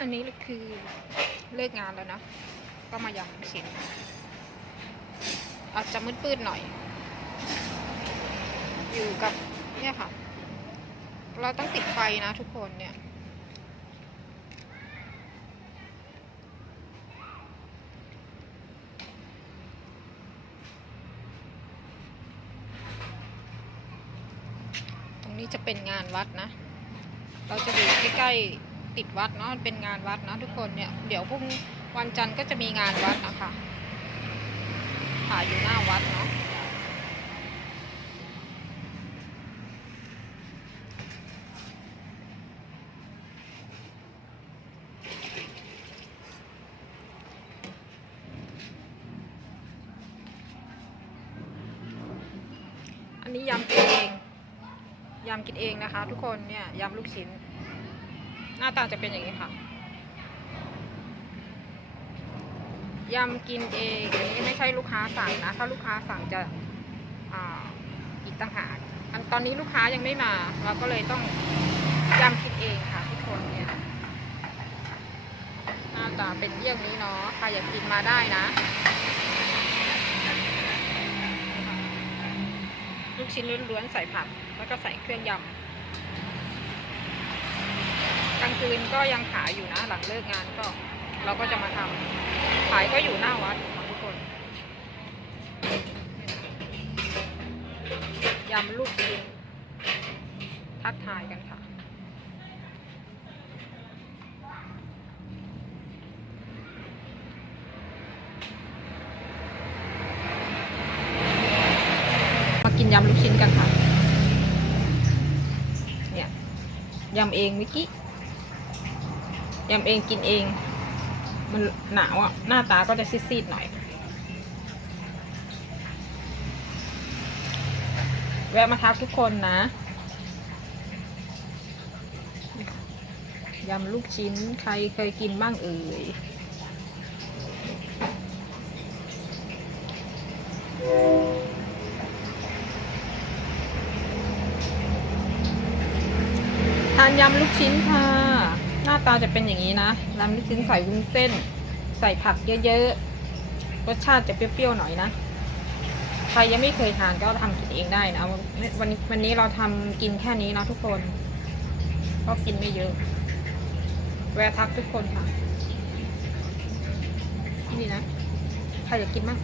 อันนี้คือเลิกงานแล้วนะ ก็มายำลูกชิ้นอาจจะมืดๆหน่อย อยู่กับเนี่ยค่ะ เราต้องติดไฟนะทุกคนเนี่ย ตรงนี้จะเป็นงานวัดนะ เราจะอยู่ใกล้ๆ ติดวัดเนาะเป็นงานวัดนะทุกคนเนี่ยเดี๋ยวพรุ่งวันจันทร์ก็จะมีงานวัดนะคะถ่ายอยู่หน้าวัดเนาะอันนี้ยำกินเอง ยำกินเองนะคะ ทุกคนเนี่ยยำลูกชิ้น หน้าตาจะเป็นอย่างนี้ค่ะยำกินเองอันนี้ไม่ใช่ลูกค้าสั่งนะ ถ้าลูกค้าสั่งจะอ่าอีกต่างหากอันตอนนี้ลูกค้ายังไม่มาเราก็เลยต้องยำกินเองค่ะทุกคนเนี่ยหน้าตาเป็นเยี่ยงนี้เนาะใครอยากกินมาได้นะลูกชิ้นล้วนๆใส่ผักแล้วก็ใส่เครื่องยำ กลางคืนก็ยังขายอยู่นะ หลังเลิกงานก็ เราก็จะมาทำขายก็อยู่หน้าวัดค่ะทุกคนยำลูกชิ้นทักทายกันค่ะมากินยำลูกชิ้นกันค่ะ เนี่ยยำเองเมื่อกี้ ยำเองกินเอง มันหนาวอะ หน้าตาก็จะซีดๆหน่อย แวะมาทักทุกคนนะยำลูกชิ้นใครเคยกินบ้างเอ่ยทานยำลูกชิ้นค่ะ หน้าตาจะเป็นอย่างนี้นะยำลูกชิ้นใส่วุ้นเส้น ใส่ผักเยอะๆรสชาติจะเปรี้ยวๆหน่อยนะใครยังไม่เคยทานก็ทำกินเองได้นะวันวันวันนี้เราทำกินแค่นี้นะทุกคนก็กินไม่เยอะ แวะทักทุกคนค่ะนี่นะใครอยากกินบ้าง